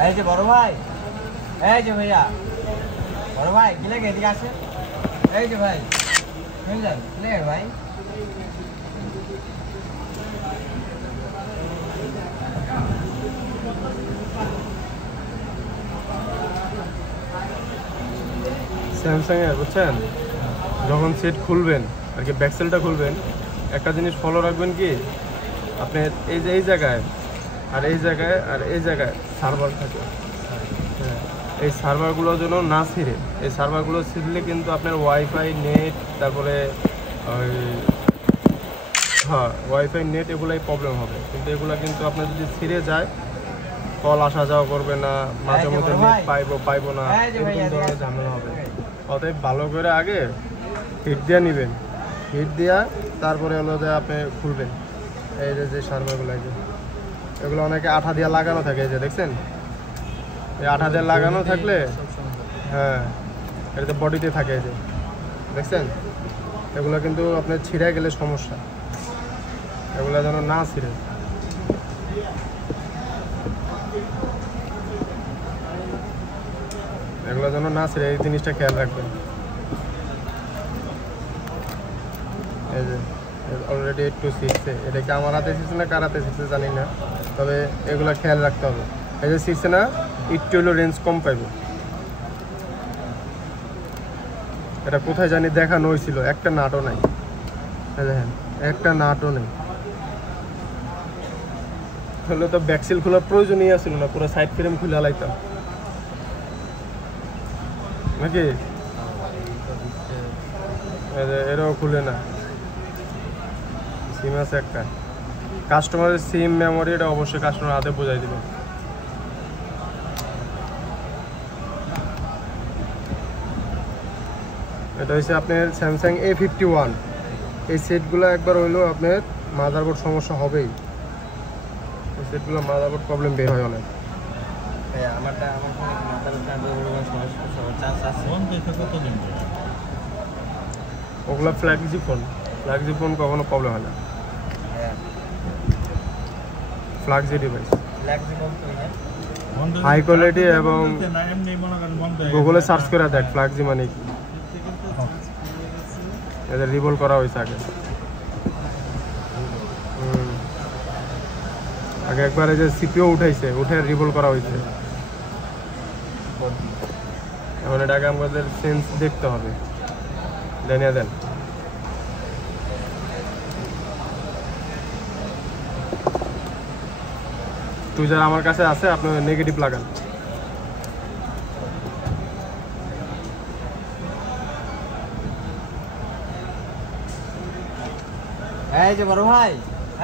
এই যে বড় ভাই, এই যে ভাইয়া, বড় ভাই কি লাগে এদিকে আসে। এই যে ভাই বুঝলেন কি লাগে ভাই? স্যামসাং এর বুঝছেন, যখন সেট খুলবেন আর কি, ব্যাকসেলটা খুলবেন, একটা জিনিস ফলো রাখবেন কি, আপনার এই যে এই জায়গায় আর এই জায়গায় আর এই জায়গায় সার্ভার থাকে। হ্যাঁ, এই সার্ভারগুলো যেন না ছিঁড়ে। এই সার্ভারগুলো ছিঁড়লে কিন্তু আপনার ওয়াইফাই নেট, তারপরে ওই হ্যাঁ ওয়াইফাই নেট এগুলাই প্রবলেম হবে। কিন্তু এগুলো কিন্তু আপনার যদি ছিঁড়ে যায়, কল আসা যাওয়া করবে না, মাঝে মধ্যে নেট পাইবো না, এরকম ধরনের ঝামেলা হবে। অতএব ভালো করে আগে হিট দিয়ে নেবেন, হিট দেওয়া তারপরে হলো যে আপনি খুলবেন। এই যে সার্ভারগুলো এগুলো অনেকে আঠা দিয়ে লাগানো থাকে, এই যে দেখছেন, এই আঠা দিয়ে লাগানো থাকলে হ্যাঁ এটাতে বডিতে থাকে, এই যে দেখছেন, এগুলো কিন্তু আপনার ছিঁড়ে গেলে সমস্যা। এগুলো যেন না ছিঁড়ে। এগুলো যেন না ছিঁড়ে, এই জিনিসটা খেয়াল রাখবেন। এই যে অলরেডি একটু শিখছে, এটা কি আমার হাতে শিখছে না কার হাতে শিখছে জানি না, তবে এগুলো খেয়াল রাখতে হবে। এই যে শিখছে না, একটু হলো রেঞ্জ কম পাইব। এটা কোথায় জানি দেখানো হয়েছিল, একটা নাটও নাই, দেখেন একটা নাটও নেই। তাহলে তো ব্যাকসেল খোলার প্রয়োজনই আসছিল না, পুরো সাইড ফ্রেম খুলে লাইতাম নাকি। এরাও খুলে না, সিম আছে একটা। কাস্টমারের সিম মেমোরি এটা অবশ্যই কাস্টমার হাতে বোঝাই দিবে। এটা হচ্ছে আপনার স্যামসাং A51। এই সেটগুলো একবার হইলেও আপনার মাদারবোর্ড সমস্যা হবেই। এই সেটগুলো মাদারবোর্ড প্রবলেম বের হয় অনেক। ওগুলো ফ্ল্যাগজি ফোন কখনো প্রবলেম হয় না। ফ্ল্যাগজি ডিভাইস হাই কোয়ালিটি, এবং গুগলে সার্চ করে দেখ ফ্ল্যাগজি মানে কি, এদের রিভোল করা হয়েছে আগে। আগে একবার এই যে সিপিও উঠে রিভোল করা হয়েছে। এখন এটাকে আমাদের সেন্স দেখতে হবে। জানিয়ে দেন। তুই যারা আমার কাছে আছে আপনার নেগেটিভ লাগান। এই যে বড় ভাই,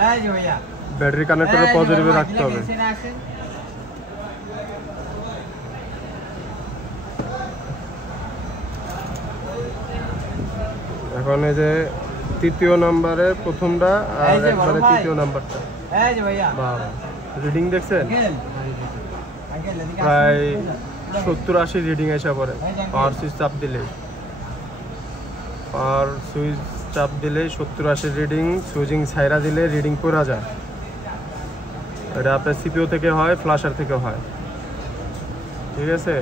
এই যে ভাইয়া, ব্যাটারি কানেক্টরে পজিটিভে রাখতে হবে। এখন এই যে তৃতীয় নাম্বারের প্রথমটা আর একবারে তৃতীয় নাম্বারটা, এই যে ভাইয়া বাহ রিডিং দেখছেন, প্রায় 70-80 রিডিং এসে পড়ে। পাওয়ার সুইচ চাপ দিলে 70-80 রিডিং, সুইচিং ছাইরা দিলে রিডিং পড়া যায়। এটা আপনার সিপিও থেকে হয়, ফ্ল্যাশার থেকে হয়, ঠিক আছে।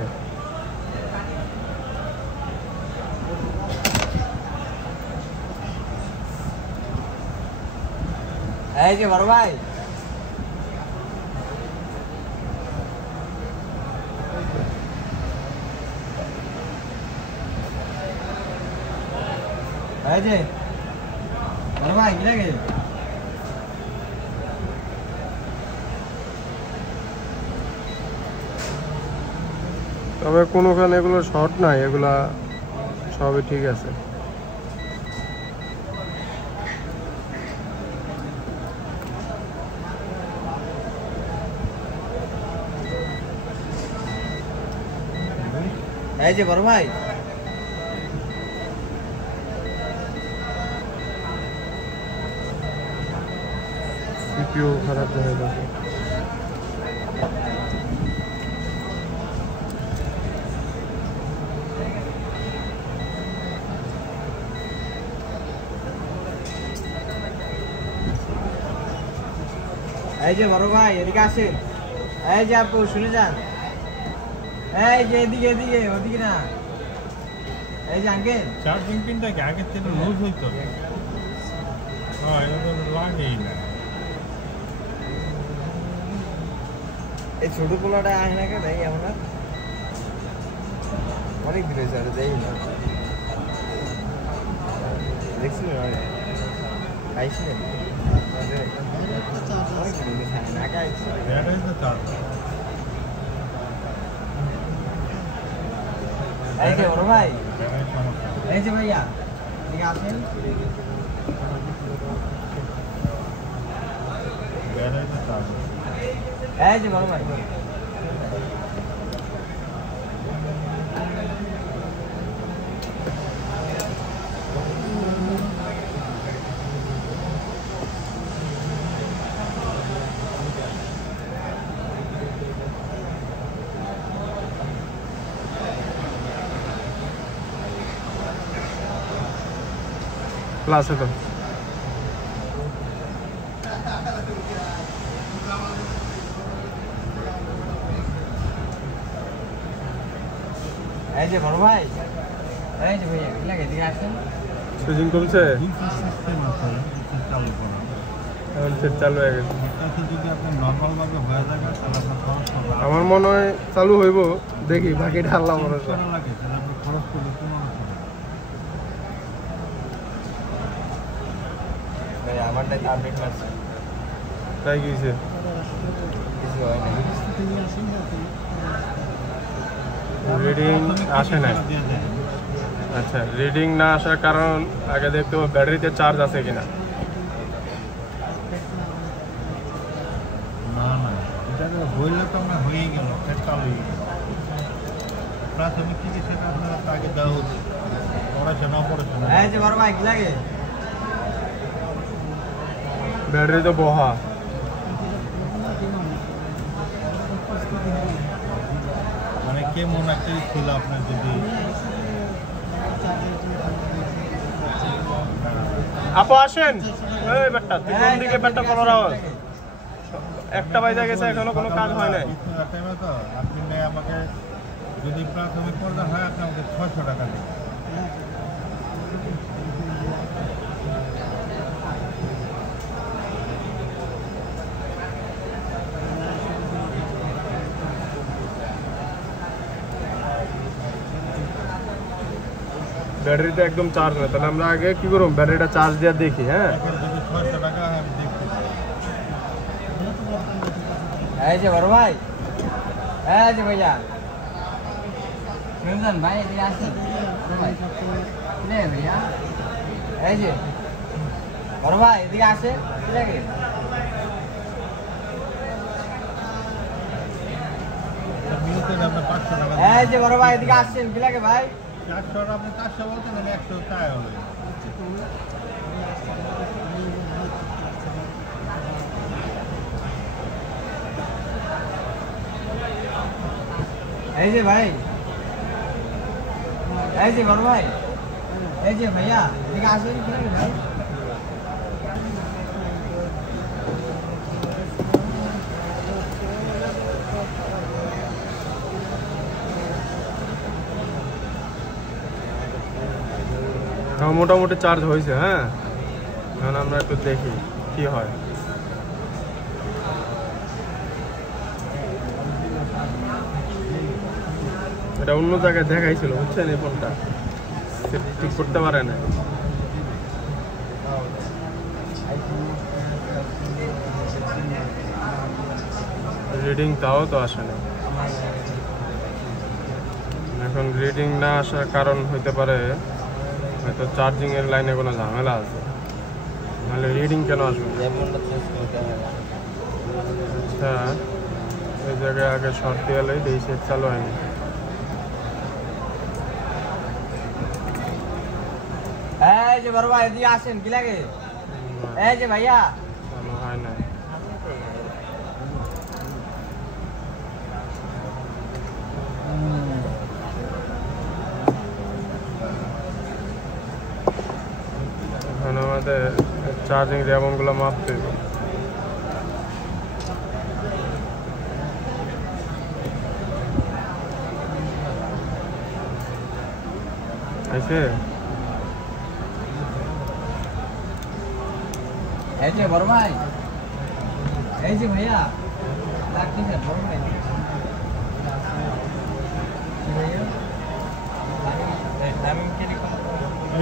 এই যে বড় ভাই, এই যে বড় ভাই কি লাগে? তবে কোনোখানে এগুলো শর্ট নাই, এগুলা সবই ঠিক আছে। এই যে বড় ভাই, সিপিইউ খারাপ হয়ে গেছে। এই যে বড় ভাই এদিকে আসেন, এই যে আপু শুনে যান। এই যে এদিকে এদিকে ওদিকে না, এই যে আঙ্কেল চার্জিং পিনটা কি আগের থেকে লুজ হইতো? হ্যাঁ, এটা তো লাগেই না। এই ছোট পোলাটা আয় না কেন এই আমরা অনেক দিন হয়েছে আর দেই না দেখছি না খাইছি না অনেক দিন হয়েছে না খাইছি এটাই তো চার্জ। এই যে বড় ভাই এটাই সমস্যা। এই যে ভাইয়া ঠিক আছেন এটাই তো চার্জ। এই যে বড় ভাই প্লাস তো এই যে বড় ভাই এই যে ভাইয়া কি লাগে এদিকে আসেন সুইচিং কমছে, দুটো সিস্টেম আছে চালু করা। এখন সেট চালু হয়ে গেছে। এটাতে যদি আপনি নর্মালভাবে হয়ে যায় তাহলে আপনার খরচ করবে আমার মনে হয় চালু হইব, দেখি বাকিটা আল্লাহ ভরসা। লাগে, তাহলে আপনি খরচ করবে 1500 টাকা। ভাই আমারটা আপডেট মারছে তাই কি হয়েছে? কিছু হয় না রিডিং আসে না। দিয়ে দেয়। আচ্ছা, রিডিং না আসার কারণ আগে দেখতে হবে ব্যাটারিতে চার্জ আছে কিনা। না না, এটাকে হইলে তো আমরা হয়েই গেল, সেট চালু হয়ে গেল। প্রাথমিক চিকিৎসাটা আপনার আগে দেওয়া উচিত, পড়াশোনা পড়াশোনা। এই যে বড় ভাই কি লাগে ব্যাটারি তো বহা। মানে কেমন একটা ছিল আপনার যদি আপু আসেন, এই ব্যাটটা তুই কোন দিকে ব্যাটটা করার আওয়াজ? একটা বাজে গেছে এখনো কোনো কাজ হয় নাই। টাইমে তো আপনি আমাকে যদি প্রাথমিক পর্যায়ে হয় আপনি আমাকে 600 টাকা দিন। ব্যাটারিতে একদম চার্জ নেই, তাহলে আমরা আগে কি করব, ব্যাটারিটা চার্জ দিয়ে দেখি। হ্যাঁ, এখন যদি 600 টাকা হয় আমি দেখতে এই যে বড় ভাই এই যে ভাইয়া শুনছেন ভাই এদিকে আসেন বড় ভাই নে ভাইয়া এই যে বড় ভাই এদিকে আসে কি লাগে মিলতে আপনার 500 টাকা এই যে বড় ভাই এদিকে আসছেন কি লাগে ভাই 400 আপনি 400 বলতেন, আমি 100 টাকা হবে। এই যে ভাই এই যে বড় ভাই এই যে ভাইয়া এদিকে আসেন কি লাগে ভাই মোটামুটি চার্জ হয়েছে। হ্যাঁ, এখন আমরা একটু দেখি কি হয়। এটা অন্য জায়গায় দেখাইছিল, বুঝছেন, এই ফোনটা ঠিক করতে পারে না। রিডিং তাও তো আসে না। এখন রিডিং না আসার কারণ হইতে পারে হয়তো চার্জিং এর লাইনে কোনো ঝামেলা আছে, নাহলে রিডিং কেন আসবে? আচ্ছা, এই জায়গায় আগে শর্ট দিয়ালে এই সেট চালু হয়নি। এই যে বড় ভাই এদিকে আসেন কি লাগে এই যে ভাইয়া চালু হয় না। এখন আমাদের চার্জিং রেবনগুলো মাপতে হবে। হয়েছে? এই যে বড় ভাই, এই যে ভাইয়া লাগতেছে বড় ভাই। কি ভাইয়া? টাইমিং কিরকম?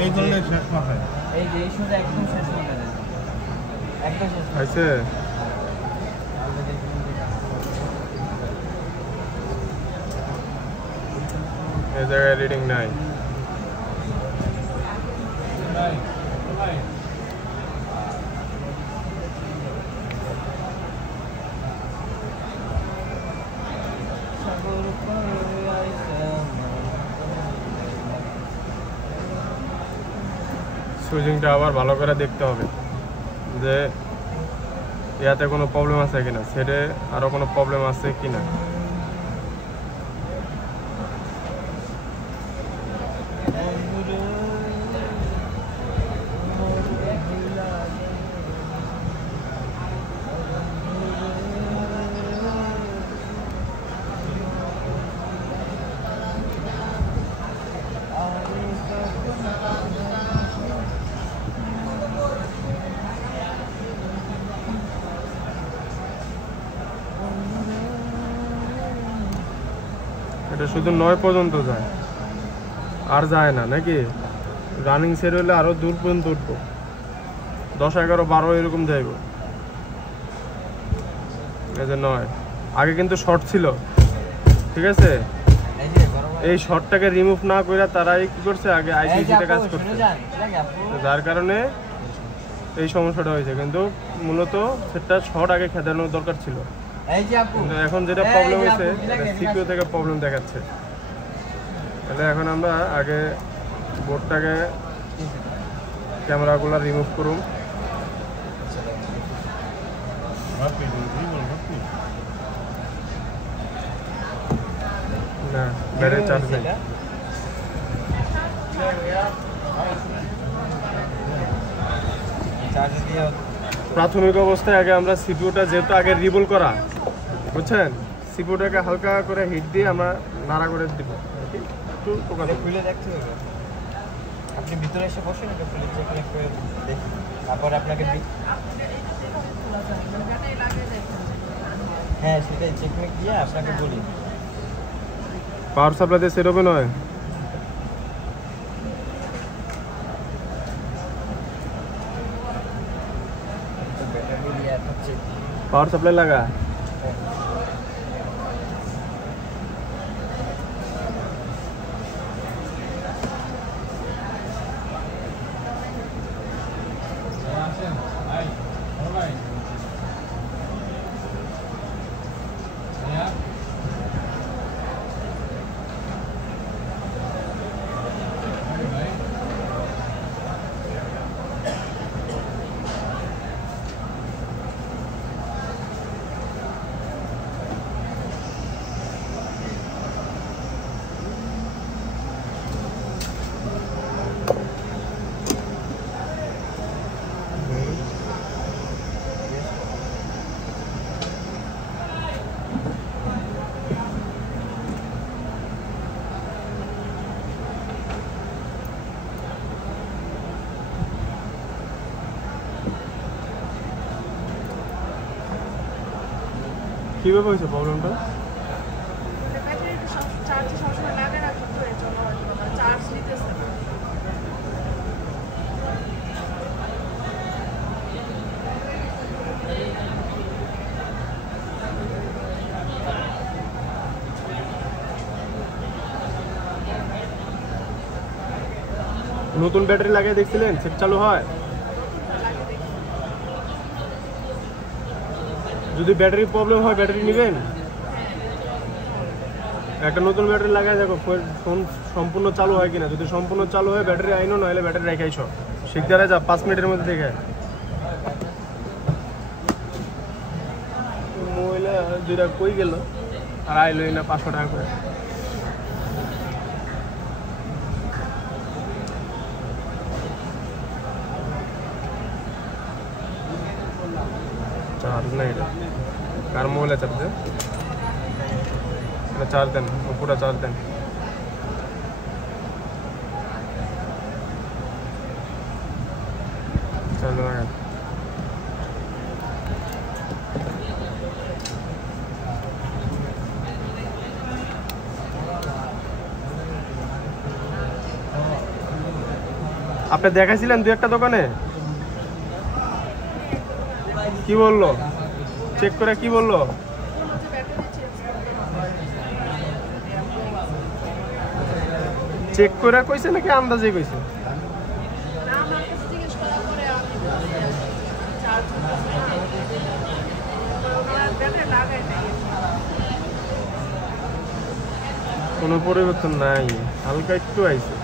এই করলে শেষ মাথায় এই যে এই শুধু একদম শেষ হয়ে গেছে, একদম শেষ হয়েছে? এই জায়গায় রিডিং নাই। সুইচিংটা আবার ভালো করে দেখতে হবে যে ইয়াতে কোনো প্রবলেম আছে কিনা, সেটে আরো কোনো প্রবলেম আছে কিনা। এটা শুধু 9 পর্যন্ত যায়, আর যায় না নাকি? রানিং সেট হলে আরো দূর পর্যন্ত উঠবো, 10, 11, 12 এরকম যাইব। এই যে 9 আগে কিন্তু শর্ট ছিল, ঠিক আছে? এই শর্টটাকে রিমুভ না করে তারাই কি করছে, আগে আইসিসিতে কাজ করছে, যার কারণে এই সমস্যাটা হয়েছে। কিন্তু মূলত সেটা শর্ট আগে খেদানোর দরকার ছিল। কিন্তু এখন যেটা প্রবলেম হয়েছে, সিপিইউ থেকে প্রবলেম দেখাচ্ছে। তাহলে এখন আমরা আগে বোর্ডটাকে ক্যামেরাগুলো রিমুভ করুন। না, ব্যাটারি চার্জ নেই। প্রাথমিক অবস্থায় আগে আমরা সিপিইউটা যেহেতু আগে রিবল করা, বুঝছেন, সিপিইউটাকে হালকা করে হিট দিয়ে আমরা নাড়া করে দিব। একটু টোকাতে খুলে দেখতে হবে। আপনি ভিতরে এসে বসেন, এটা খুলে চেক করে দেখি, তারপর আপনাকে হ্যাঁ সেটাই চেকমেক দিয়ে আপনাকে বলি। পাওয়ার সাপ্লাই দিয়ে সেট হবে নয়? पावर सप्लाई लगा কিভাবে হয়েছে প্রবলেমটা? নতুন ব্যাটারি লাগিয়ে দেখছিলেন সেট চালু হয়? যদি ব্যাটারি প্রবলেম হয় ব্যাটারি নেবেন, একটা নতুন ব্যাটারি লাগাই দেখো ফোন সম্পূর্ণ চালু হয় কিনা। যদি সম্পূর্ণ চালু হয় ব্যাটারি আইনো, নইলে ব্যাটারি রেখে আইসো। শিখতে যা 5 মিনিটের মধ্যে দেখে মহিলা দুইটা কই গেল আর আইলোই না 500 টাকা করে। चार्ज नहीं है कार मोबाइल चार्ज है, चार्ज देन पूरा चार्ज देन। চার্জ লাগান। আপনি দেখাইছিলেন দু একটা দোকানে, কি বললো চেক করে কি বললো? চেক করে কইছে নাকি আন্দাজে কইছে? কোনো পরিবর্তন নাই, হালকা একটু আইছে।